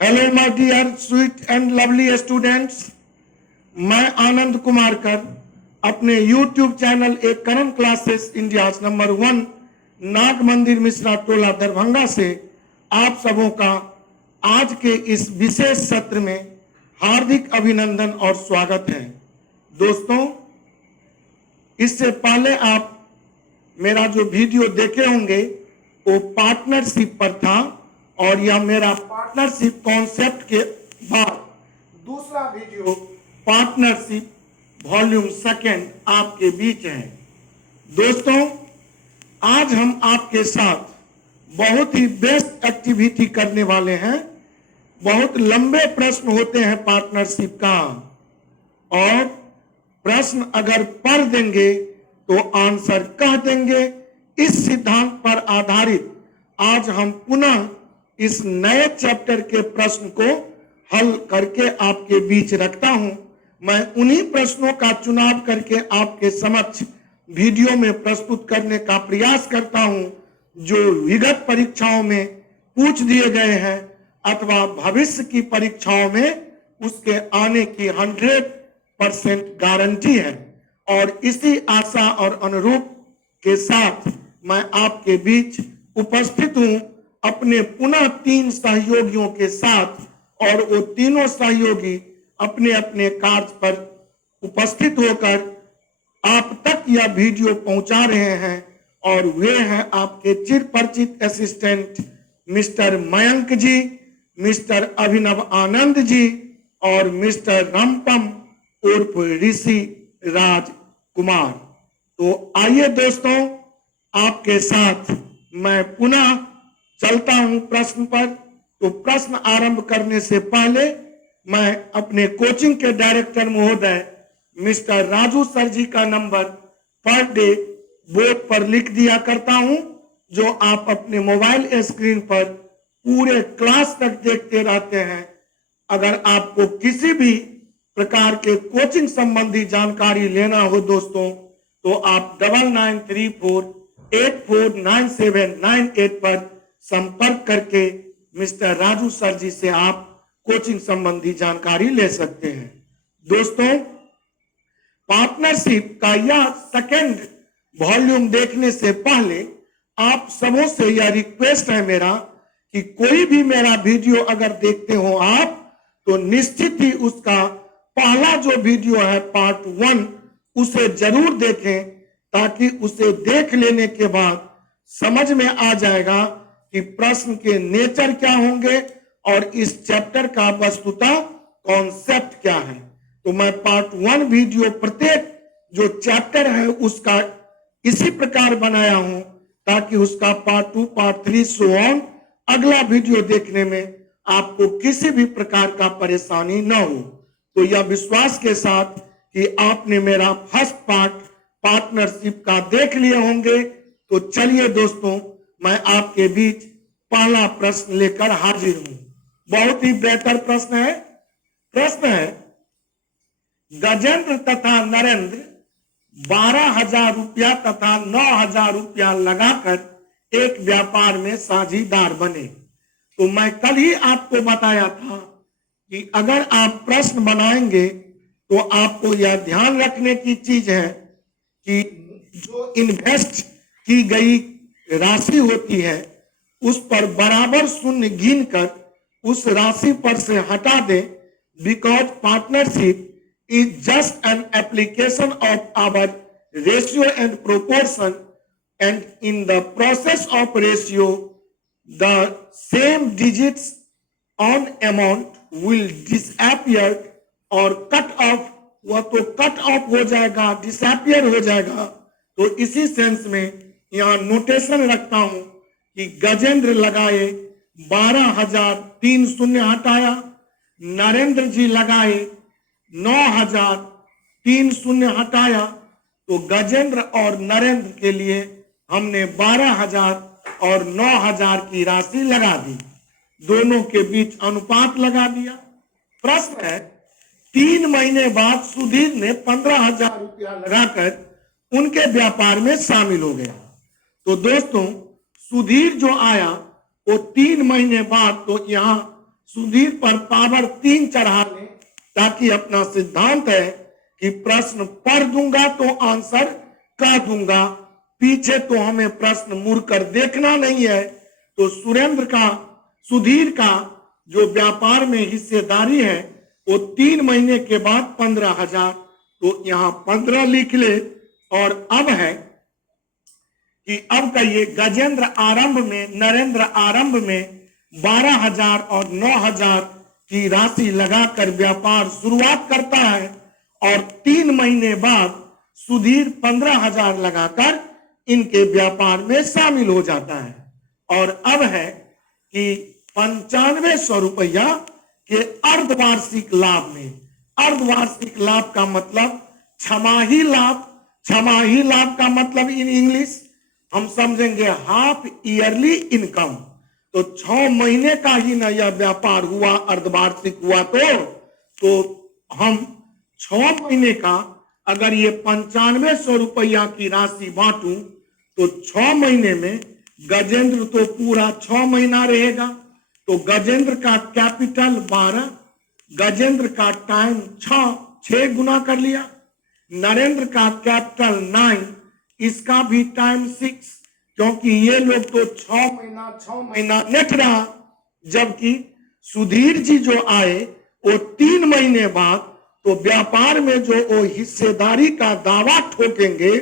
Hello my dear sweet and lovely students, मैं आनंद कुमार कर अपने YouTube चैनल एक current classes India number 1 Nag Mandir Mishra टोला दरभंगा से आप सबों का आज के इस विशेष सत्र में हार्दिक अभिनंदन और स्वागत है। दोस्तों, इससे पहले आप मेरा जो वीडियो देखे होंगे वो पार्टनरशिप पर था और यह मेरा पार्टनरशिप कॉन्सेप्ट के बाद दूसरा वीडियो पार्टनरशिप वॉल्यूम 2 आपके बीच है। दोस्तों, आज हम आपके साथ बहुत ही बेस्ट एक्टिविटी करने वाले हैं। बहुत लंबे प्रश्न होते हैं पार्टनरशिप का और प्रश्न अगर पढ़ देंगे तो आंसर कह देंगे। इस सिद्धांत पर आधारित आज हम पुनः इस नए चैप्टर के प्रश्न को हल करके आपके बीच रखता हूं। मैं उन्हीं प्रश्नों का चुनाव करके आपके समक्ष वीडियो में प्रस्तुत करने का प्रयास करता हूं जो विगत परीक्षाओं में पूछ दिए गए हैं अथवा भविष्य की परीक्षाओं में उसके आने की 100% गारंटी है। और इसी आशा और अनुरूप के साथ मैं आपके बीच उपस्थित हूं अपने पुनः 3 सहयोगियों के साथ, और वो तीनों सहयोगी अपने अपने कार्य पर उपस्थित होकर आप तक यह वीडियो पहुंचा रहे हैं। और वे हैं आपके चिर परिचित असिस्टेंट मिस्टर मयंक जी, मिस्टर अभिनव आनंद जी और मिस्टर रामपम उर्फ ऋषि राज कुमार। तो आइए दोस्तों, आपके साथ मैं पुनः चलता हूं प्रश्न पर। तो प्रश्न आरंभ करने से पहले मैं अपने कोचिंग के डायरेक्टर महोदय मिस्टर राजू सर जी का नंबर पर डे बोर्ड पर लिख दिया करता हूं, जो आप अपने मोबाइल स्क्रीन पर पूरे क्लास तक देखते रहते हैं। अगर आपको किसी भी प्रकार के कोचिंग संबंधी जानकारी लेना हो दोस्तों, तो आप 9934849798 पर संपर्क करके मिस्टर राजू सर जी से आप कोचिंग संबंधी जानकारी ले सकते हैं। दोस्तों, पार्टनरशिप का यह 2nd वॉल्यूम देखने से पहले आप सबों से यह रिक्वेस्ट है मेरा कि कोई भी मेरा वीडियो अगर देखते हो आप, तो निश्चित ही उसका पहला जो वीडियो है पार्ट 1 उसे जरूर देखें, ताकि उसे देख लेने के बाद समझ में आ जाएगा कि प्रश्न के नेचर क्या होंगे और इस चैप्टर का वस्तुतः कॉन्सेप्ट क्या है। तो मैं पार्ट 1 वीडियो प्रत्येक जो चैप्टर है उसका इसी प्रकार बनाया हूं, ताकि उसका पार्ट 2, पार्ट 3 सो ऑन अगला वीडियो देखने में आपको किसी भी प्रकार का परेशानी न हो। तो यह विश्वास के साथ कि आपने मेरा फर्स्ट पार्ट पार्टनरशिप का देख लिए होंगे, तो चलिए दोस्तों, मैं आपके बीच पहला प्रश्न लेकर हाजिर हूं। बहुत ही बेहतर प्रश्न है। प्रश्न है, गजेंद्र तथा नरेंद्र 12,000 रुपया तथा 9,000 रुपया लगाकर एक व्यापार में साझीदार बने। तो मैं कल ही आपको बताया था कि अगर आप प्रश्न बनाएंगे तो आपको यह ध्यान रखने की चीज है कि जो इन्वेस्ट की गई राशि होती है उस पर बराबर शून्य गिनकर उस राशि पर से हटा दें, because partnership is just an application of our ratio and proportion, and in the process of ratio the same digits on amount will disappear or cut off। वह तो कट ऑफ हो जाएगा, डिसअपियर हो जाएगा। तो इसी सेंस में यहाँ नोटेशन रखता हूं कि गजेंद्र लगाए 12,000, 3 शून्य हटाया, नरेंद्र जी लगाए 9,000, 3 शून्य हटाया। तो गजेंद्र और नरेंद्र के लिए हमने 12,000 और 9,000 की राशि लगा दी, दोनों के बीच अनुपात लगा दिया। प्रश्न है, 3 महीने बाद सुधीर ने 15,000 रुपया लगाकर उनके व्यापार में शामिल हो गया। तो दोस्तों, सुधीर जो आया वो 3 महीने बाद, तो यहाँ सुधीर पर पावर 3 चढ़ा लें, ताकि अपना सिद्धांत है कि प्रश्न पढ़ दूंगा तो आंसर कह दूंगा, पीछे तो हमें प्रश्न मुड़कर देखना नहीं है। तो सुधीर का जो व्यापार में हिस्सेदारी है वो 3 महीने के बाद 15,000, तो यहाँ 15 लिख ले। और अब है कि अब कहिए गजेंद्र आरंभ में, नरेंद्र आरंभ में 12,000 और 9,000 की राशि लगाकर व्यापार शुरुआत करता है और 3 महीने बाद सुधीर 15,000 लगाकर इनके व्यापार में शामिल हो जाता है। और अब है कि 9500 रुपया के अर्धवार्षिक लाभ में, अर्धवार्षिक लाभ का मतलब छमाही लाभ, छमाही लाभ का मतलब इन इंग्लिश हम समझेंगे हाफ ईयरली इनकम। तो 6 महीने का ही ना यह व्यापार हुआ, अर्धवार्षिक हुआ, तो हम 6 महीने का अगर ये 9500 रुपया की राशि बांटूं तो 6 महीने में गजेंद्र तो पूरा 6 महीना रहेगा, तो गजेंद्र का कैपिटल 12, गजेंद्र का टाइम 6 गुना कर लिया, नरेंद्र का कैपिटल 9, इसका भी टाइम 6, क्योंकि ये लोग तो 6 महीना नेट रहा, जबकि सुधीर जी जो आए वो 3 महीने बाद, तो व्यापार में जो वो हिस्सेदारी का दावा ठोकेंगे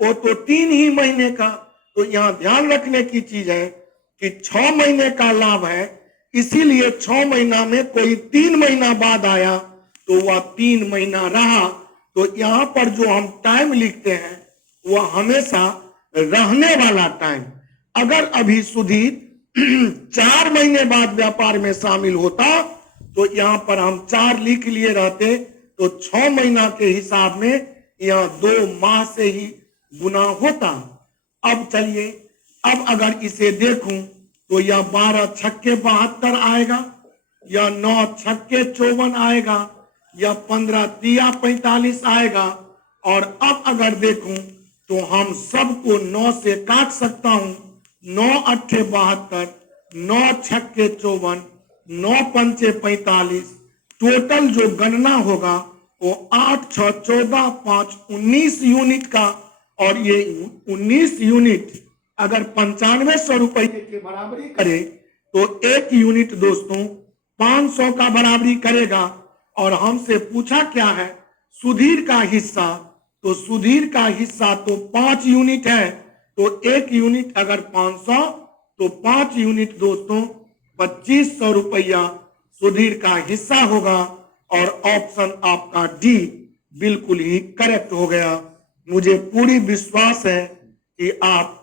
वो तो 3 ही महीने का। तो यहाँ ध्यान रखने की चीज है कि 6 महीने का लाभ है, इसीलिए 6 महीना में कोई 3 महीना बाद आया तो वह 3 महीना रहा। तो यहाँ पर जो हम टाइम लिखते हैं वह हमेशा रहने वाला टाइम। अगर अभी सुधीर 4 महीने बाद व्यापार में शामिल होता तो यहाँ पर हम 4 लिख लिए रहते, तो 6 महीना के हिसाब में यहाँ 2 माह से ही गुना होता। अब चलिए, अब अगर इसे देखूं तो यह 12 छक्के 72 आएगा, या 9 छक्के 54 आएगा, या 15 तिया 45 आएगा। और अब अगर देखूं तो हम सबको 9 से काट सकता हूं, 9 अट्ठे 72, 9 छक्के 54, 9 पंचे 45, टोटल जो गणना होगा वो 8 6 14 5 19 यूनिट का। और ये 19 यूनिट अगर 9500 रुपये के बराबरी करे तो 1 यूनिट दोस्तों 500 का बराबरी करेगा। और हमसे पूछा क्या है सुधीर का हिस्सा, तो सुधीर का हिस्सा तो 5 यूनिट है, तो 1 यूनिट अगर 500 तो 5 यूनिट दोस्तों 2500 रुपया सुधीर का हिस्सा होगा। और ऑप्शन आपका डी बिल्कुल ही करेक्ट हो गया। मुझे पूरी विश्वास है कि आप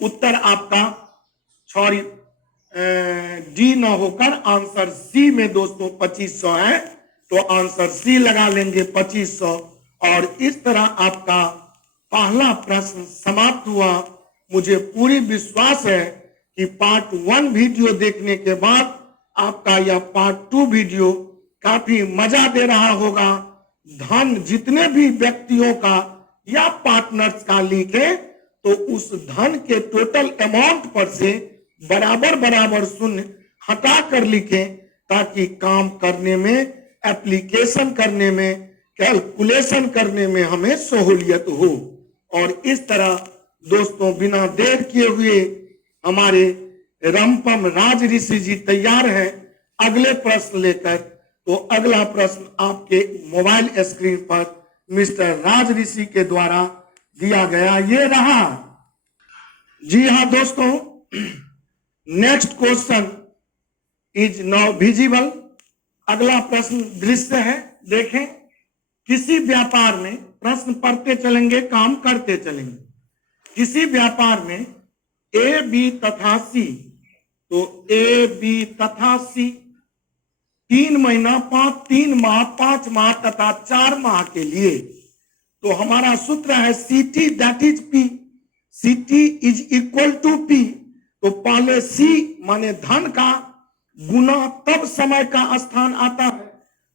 उत्तर आपका सॉरी डी ना होकर आंसर सी में दोस्तों 2500 है, तो आंसर सी लगा लेंगे 2500। और इस तरह आपका पहला प्रश्न समाप्त हुआ। मुझे पूरी विश्वास है कि पार्ट 1 वीडियो देखने के बाद आपका यह पार्ट 2 वीडियो काफी मजा दे रहा होगा। धन जितने भी व्यक्तियों का या पार्टनर्स का लिखे तो उस धन के टोटल अमाउंट पर से बराबर बराबर शून्य हटा कर लिखें, ताकि काम करने में, एप्लीकेशन करने में, कैलकुलेशन करने में हमें सहूलियत हो। और इस तरह दोस्तों बिना देर किए हुए हमारे रंपम राज ऋषि जी तैयार हैं अगले प्रश्न लेकर। तो अगला प्रश्न आपके मोबाइल स्क्रीन पर मिस्टर राज ऋषि के द्वारा दिया गया ये रहा। जी हाँ दोस्तों, next question is now visible. अगला प्रश्न दृश्य है, देखें। किसी व्यापार में, प्रश्न पढ़ते चलेंगे काम करते चलेंगे। किसी व्यापार में ए बी तथा सी, तो ए बी तथा सी 3 महीना 3 माह 5 माह तथा 4 माह के लिए, तो हमारा सूत्र है CT that is P, CT is equal to P। तो पहले C माने धन का गुना तब समय का स्थान आता है।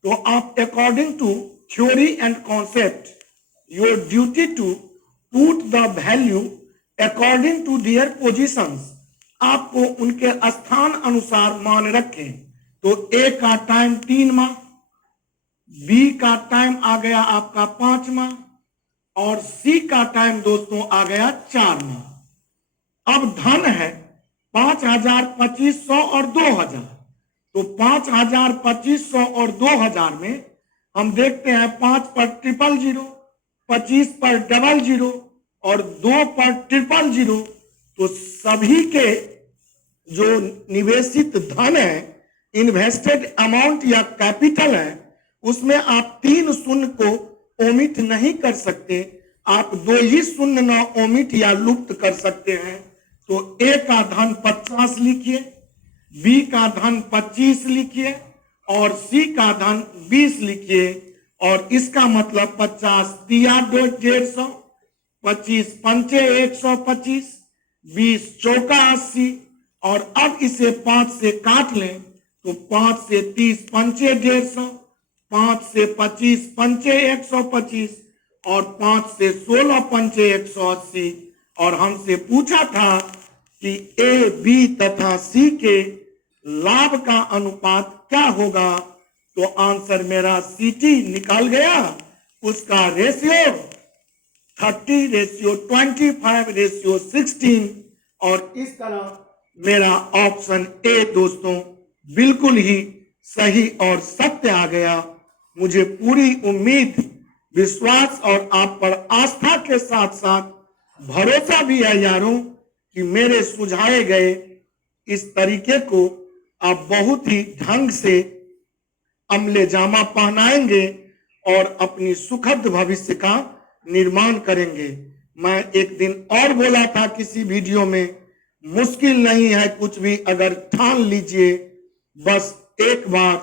तो आप according to theory and concept your duty to put the value according to their positions, आपको उनके स्थान अनुसार मान रखें। तो ए का टाइम 3 माह, बी का टाइम आ गया आपका 5 माह और सी का टाइम दोस्तों आ गया 4 माह। अब धन है 5,000, 2,500 और 2,000। तो 5,000, 2,500 और 2,000 में हम देखते हैं 5 पर 000, 25 पर 00 और 2 पर 000। तो सभी के जो निवेशित धन है, इन्वेस्टेड अमाउंट या कैपिटल है, उसमें आप 3 शून्य को ओमिट नहीं कर सकते। आप 2 ही शून्य न ओमिट या लुप्त कर सकते हैं। तो ए का धन 50 लिखिए, बी का धन 25 लिखिए और सी का धन 20 लिखिए। और इसका मतलब 50 तिया 150, 25 पंचे 125, 20 चौका 80। और अब इसे 5 से काट लें तो 5 से 30 पंचे 150, 5 से 25 पंचे 125 और 5 से 16 पंचे 180। और हमसे पूछा था कि ए, बी तथा सी के लाभ का अनुपात क्या होगा, तो आंसर मेरा सीटी निकल गया। उसका रेशियो 30:25:16 और इस तरह मेरा ऑप्शन ए दोस्तों बिल्कुल ही सही और सत्य आ गया। मुझे पूरी उम्मीद, विश्वास और आप पर आस्था के साथ साथ भरोसा भी है यारों कि मेरे सुझाए गए इस तरीके को आप बहुत ही ढंग से अमले जामा पहनाएंगे और अपनी सुखद भविष्य का निर्माण करेंगे। मैं एक दिन और बोला था किसी वीडियो में, मुश्किल नहीं है कुछ भी अगर ठान लीजिए, बस एक बार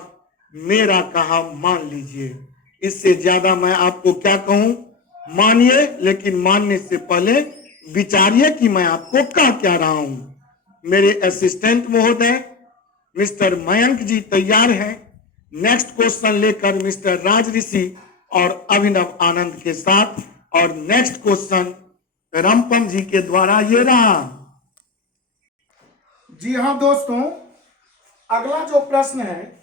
मेरा कहा मान लीजिए। इससे ज्यादा मैं आपको क्या कहूं, मानिए, लेकिन मानने से पहले विचारिए कि मैं आपको कह क्या रहा हूं। मेरे असिस्टेंट महोदय मिस्टर मयंक जी तैयार हैं नेक्स्ट क्वेश्चन लेकर मिस्टर राज ऋषि और अभिनव आनंद के साथ। और नेक्स्ट क्वेश्चन रामपम जी के द्वारा ये रहा। जी हाँ दोस्तों, अगला जो प्रश्न है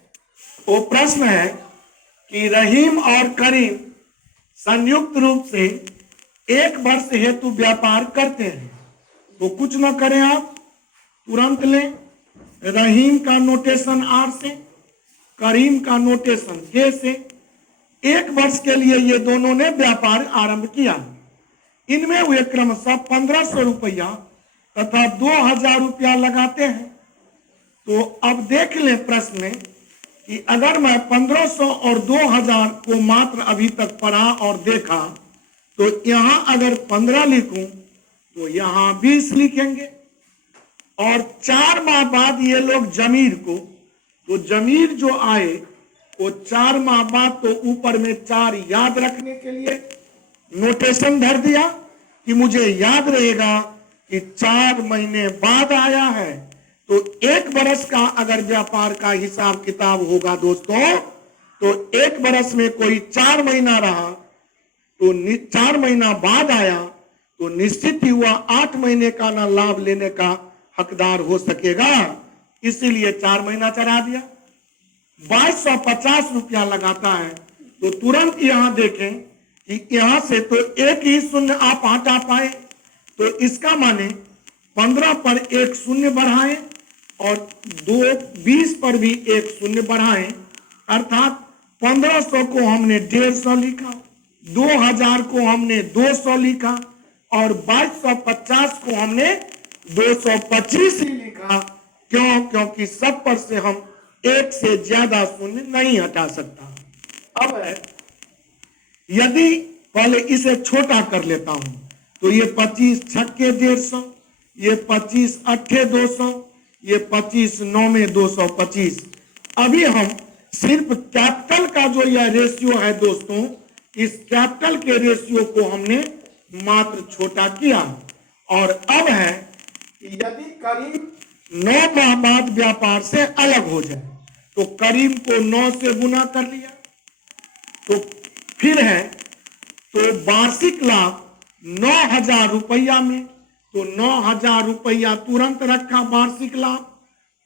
वो प्रश्न है कि रहीम और करीम संयुक्त रूप से 1 वर्ष हेतु व्यापार करते हैं। तो कुछ ना करें, आप तुरंत लें रहीम का नोटेशन R से, करीम का नोटेशन K से। 1 वर्ष के लिए ये दोनों ने व्यापार आरंभ किया। इनमें वे क्रमशः 1,500 रुपया तथा 2,000 रुपया लगाते हैं। तो अब देख लें प्रश्न में कि अगर मैं 1,500 और 2,000 को मात्र अभी तक पढ़ा और देखा, तो यहां अगर 15 लिखूं तो यहां 20 लिखेंगे। और 4 माह बाद ये लोग जमीर को, तो जमीर जो आए वो 4 माह बाद, तो ऊपर में 4 याद रखने के लिए नोटेशन धर दिया कि मुझे याद रहेगा कि 4 महीने बाद आया है। तो 1 बरस का अगर व्यापार का हिसाब किताब होगा दोस्तों, तो 1 बरस में कोई 4 महीना रहा, तो 4 महीना बाद आया, तो निश्चित ही हुआ 8 महीने का ना लाभ लेने का हकदार हो सकेगा। इसीलिए 4 महीना चढ़ा दिया। 2,250 रुपया लगाता है। तो तुरंत यहां देखें कि यहां से तो 1 ही शून्य आप हटा पाए, तो इसका माने 15 पर 1 शून्य बढ़ाएं और 20 पर भी 1 शून्य बढ़ाएं, अर्थात 1,500 को हमने 150 लिखा, 2,000 को हमने 200 लिखा और 2,250 को हमने 225 ही लिखा। क्यों? क्योंकि सब पर से हम 1 से ज्यादा शून्य नहीं हटा सकता। अब है, यदि पहले इसे छोटा कर लेता हूं, तो ये 25 छक्के 150, ये 25 अट्ठे 200, ये 25 9 में 225। अभी हम सिर्फ कैपिटल का जो यह रेशियो है दोस्तों, इस कैपिटल के रेशियो को हमने मात्र छोटा किया। और अब है कि यदि करीब 9 माह बाद व्यापार से अलग हो जाए, तो करीब को 9 से गुना कर लिया, तो फिर है तो वार्षिक लाभ 9,000 रुपया में, तो 9,000 रुपया तुरंत रखा वार्षिक लाभ।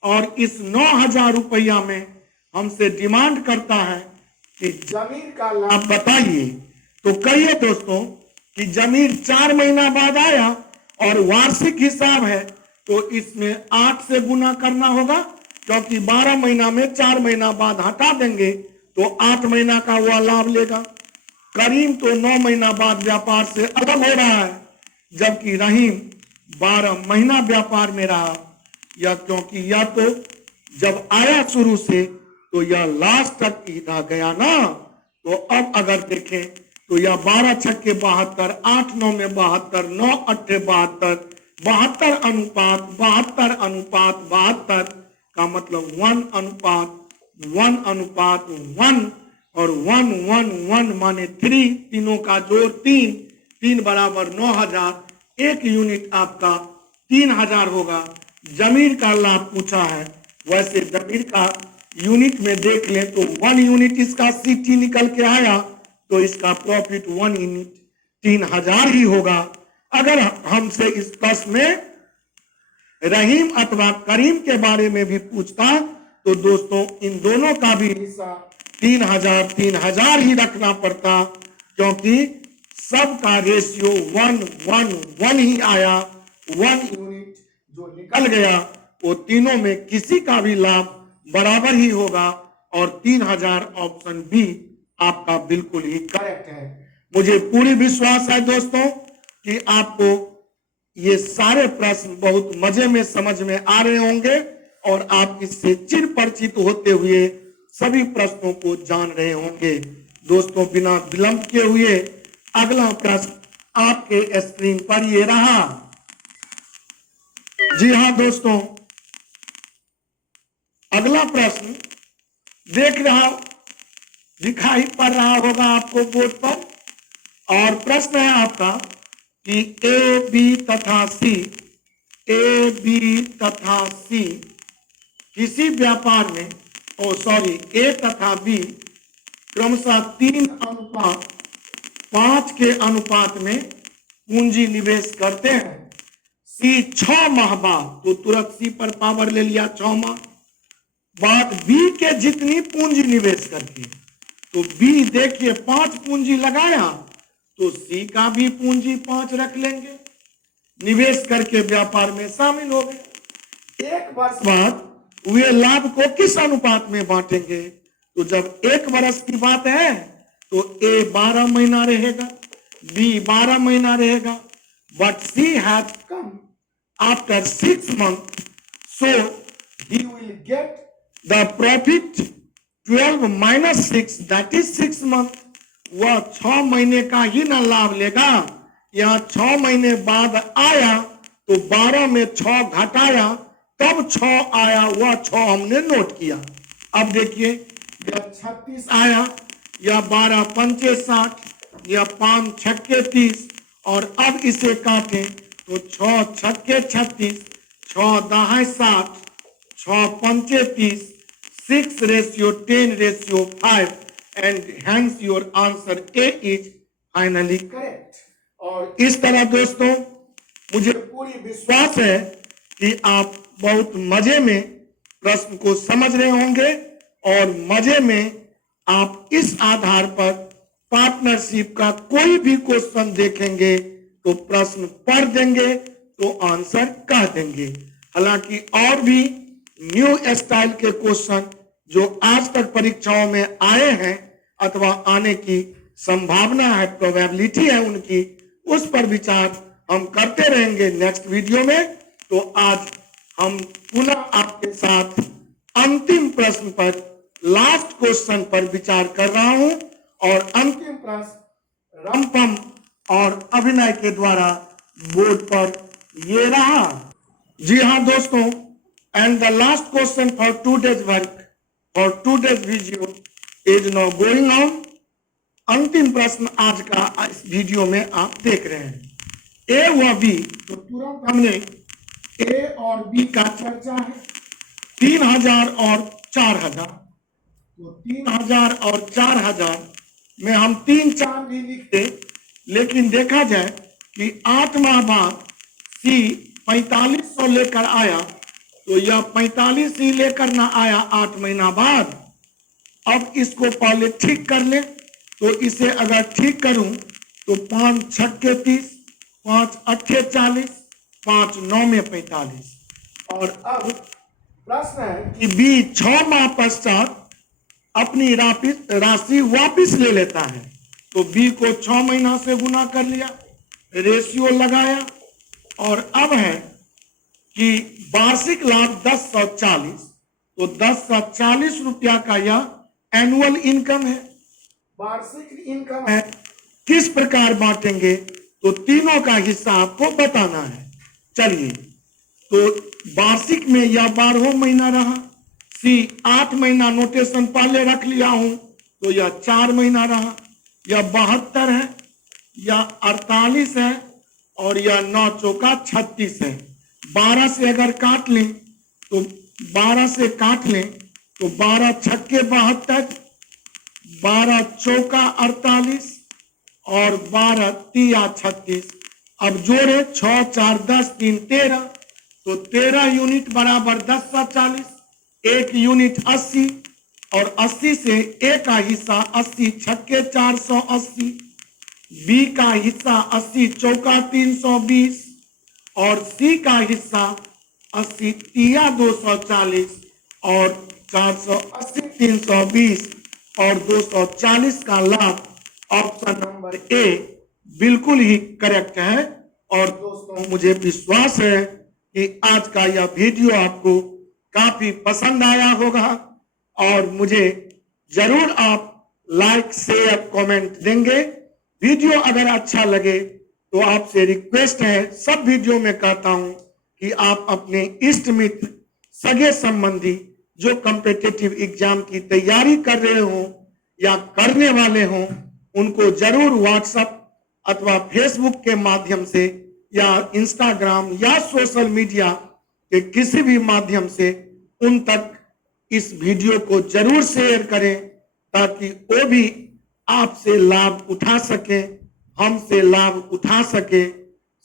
और इस 9,000 रुपया में हमसे डिमांड करता है कि जमीन का लाभ बताइए। तो कहिए दोस्तों कि जमीन 4 महीना बाद आया और वार्षिक हिसाब है तो इसमें 8 से गुना करना होगा, क्योंकि 12 महीना में 4 महीना बाद हटा देंगे तो 8 महीना का वह लाभ लेगा। करीम तो 9 महीना बाद व्यापार से अलग हो रहा है, जबकि रहीम 12 महीना व्यापार में रहा। या क्योंकि या तो जब आया शुरू से तो यह लास्ट तक ही रह गया ना। तो अब अगर देखें तो यह 12 छक्के 72, 8 9 में 72, 9 8 72, 72 अनुपात 72 अनुपात 72 का मतलब 1 अनुपात 1 अनुपात 1 और 1 1 1 माने 3, तीनों का जोड़ 3, 3 बराबर 9000, एक यूनिट आपका 3000 होगा। जमीन का लाभ पूछा है, वैसे जमीन का यूनिट में देख लें तो 1 यूनिट इसका सीटी निकल के आया तो इसका प्रॉफिट 1 यूनिट 3000 ही होगा। अगर हमसे इस प्रश्न में रहीम अथवा करीम के बारे में भी पूछता तो दोस्तों इन दोनों का भी हिस्सा 3000 ही रखना पड़ता, क्योंकि सबका रेशियो 1 1 1 ही आया। 1 यूनिट जो निकल गया वो तीनों में किसी का भी लाभ बराबर ही होगा और 3000 ऑप्शन बी आपका बिल्कुल ही करेक्ट है। मुझे पूरी विश्वास है दोस्तों कि आपको ये सारे प्रश्न बहुत मजे में समझ में आ रहे होंगे और आप इससे चिर परिचित होते हुए सभी प्रश्नों को जान रहे होंगे। दोस्तों बिना विलंब किए हुए अगला प्रश्न आपके स्क्रीन पर ये रहा। जी हाँ दोस्तों, अगला प्रश्न देख रहा दिखाई पड़ रहा होगा आपको बोर्ड पर, और प्रश्न है आपका कि ए बी तथा सी किसी व्यापार में ए तथा बी क्रमशः 3:5 के अनुपात में पूंजी निवेश करते हैं। सी 6 माह बाद, तो तुरंत सी पर पावर ले लिया 6 माह बाद बी के जितनी पूंजी निवेश करके, तो बी देखिए 5 पूंजी लगाया तो सी का भी पूंजी 5 रख लेंगे, निवेश करके व्यापार में शामिल हो गए। 1 वर्ष बाद वे लाभ को किस अनुपात में बांटेंगे? तो जब 1 वर्ष की बात है तो ए 12 महीना रहेगा, बी 12 महीना रहेगा, but C has come after 6 months, so he will get the profit 12 minus 6, that is 6 months। वह 6 महीने का ही ना लाभ लेगा। यहाँ 6 महीने बाद आया तो 12 में 6 घटाया तब 6 आया, वह 6 हमने नोट किया। अब देखिए या 36 आया या 12 पंचे 60 या 5 छक्के 30, और अब इसे काटें तो 6 छक्के 36, 6 दहाई 60, 6 पंचे 30, 6:10:5 and hence your answer A is finally correct। और इस तरह दोस्तों मुझे पूरी विश्वास है कि आप बहुत मजे में प्रश्न को समझ रहे होंगे और मजे में आप इस आधार पर पार्टनरशिप का कोई भी क्वेश्चन देखेंगे तो प्रश्न पढ़ देंगे तो आंसर कह देंगे। हालांकि और भी न्यू स्टाइल के क्वेश्चन जो आज तक परीक्षाओं में आए हैं अथवा आने की संभावना है, प्रोबेबिलिटी है उनकी, उस पर विचार हम करते रहेंगे नेक्स्ट वीडियो में। तो आज हम पुनः आपके साथ अंतिम प्रश्न पर, लास्ट क्वेश्चन पर विचार कर रहा हूं, और अंतिम प्रश्न रमपम और अभिनय के द्वारा बोर्ड पर ये रहा। जी हाँ दोस्तों, and the last question for today's work for today's video is now going on. अंतिम प्रश्न आज का इस वीडियो में आप देख रहे हैं। ए व बी, तो तुरंत हमने ए और बी का चर्चा है। 3000 और 4000, तो 3000 और 4000 में हम 3 4 भी लिखते, लेकिन देखा जाए कि 8 माह बाद सी 4500 लेकर आया तो यह 45 ही लेकर ना आया 8 महीना बाद, अब इसको पहले ठीक कर ले। तो इसे अगर ठीक करूं तो 5 छक्के 30, 5 अट्ठे 40, 5 9 में 45। और अब प्रश्न है कि बी 6 माह पश्चात अपनी राशि वापिस ले लेता है। तो बी को 6 महीना से गुना कर लिया, रेशियो लगाया, और अब है कि वार्षिक लाभ 1040, तो 1040 रुपया का यह एनुअल इनकम है, वार्षिक इनकम है। किस प्रकार बांटेंगे, तो तीनों का हिस्सा आपको बताना है। चलिए, तो वार्षिक में यह 12 महीना रहा, सी 8 महीना नोटेशन पहले रख लिया हूं, तो यह 4 महीना रहा, यह 72 है, यह 48 है, और यह 9 चौका 36 है। 12 से अगर काट लें तो 12 से काट लें तो 12 छक्के 72, 12 चौका 48 और 12 तिया 36। अब जोड़े 6 4 10 3 13, तो 13 यूनिट बराबर 10 × 40, 1 यूनिट 80, और 80 से ए का हिस्सा 80 छक्के 480, बी का हिस्सा 80 चौका 320, और सी का हिस्सा 80 तिया 240, और 480 320 और 240 का लाभ ऑप्शन नंबर ए बिल्कुल ही करेक्ट है। और दोस्तों, मुझे विश्वास है कि आज का यह वीडियो आपको काफी पसंद आया होगा, और मुझे जरूर आप लाइक शेयर कमेंट देंगे। वीडियो अगर अच्छा लगे तो आपसे रिक्वेस्ट है, सब वीडियो में कहता हूं कि आप अपने इष्ट मित्र, सगे संबंधी जो कॉम्पिटिटिव एग्जाम की तैयारी कर रहे हो या करने वाले हो, उनको जरूर व्हाट्सएप अथवा फेसबुक के माध्यम से या इंस्टाग्राम या सोशल मीडिया के किसी भी माध्यम से उन तक इस वीडियो को जरूर शेयर करें, ताकि वो भी आपसे लाभ उठा सके, हमसे लाभ उठा सके।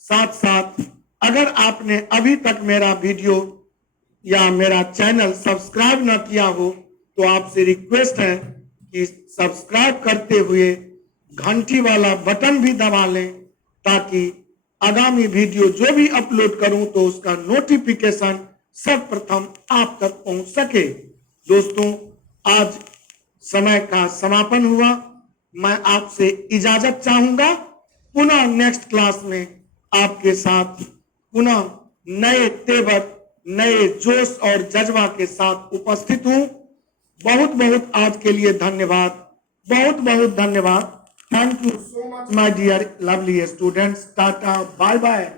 साथ साथ अगर आपने अभी तक मेरा वीडियो या मेरा चैनल सब्सक्राइब ना किया हो, तो आपसे रिक्वेस्ट है कि सब्सक्राइब करते हुए घंटी वाला बटन भी दबा लें, ताकि आगामी वीडियो जो भी अपलोड करूं तो उसका नोटिफिकेशन सर्वप्रथम आप तक पहुंच सके। दोस्तों, आज समय का समापन हुआ, मैं आपसे इजाजत चाहूंगा। पुनः नेक्स्ट क्लास में आपके साथ पुनः नए तेवर, नए जोश और जज्बा के साथ उपस्थित हूं। बहुत बहुत आज के लिए धन्यवाद, बहुत बहुत धन्यवाद। Thank you so much my dear lovely students. Tata, bye bye.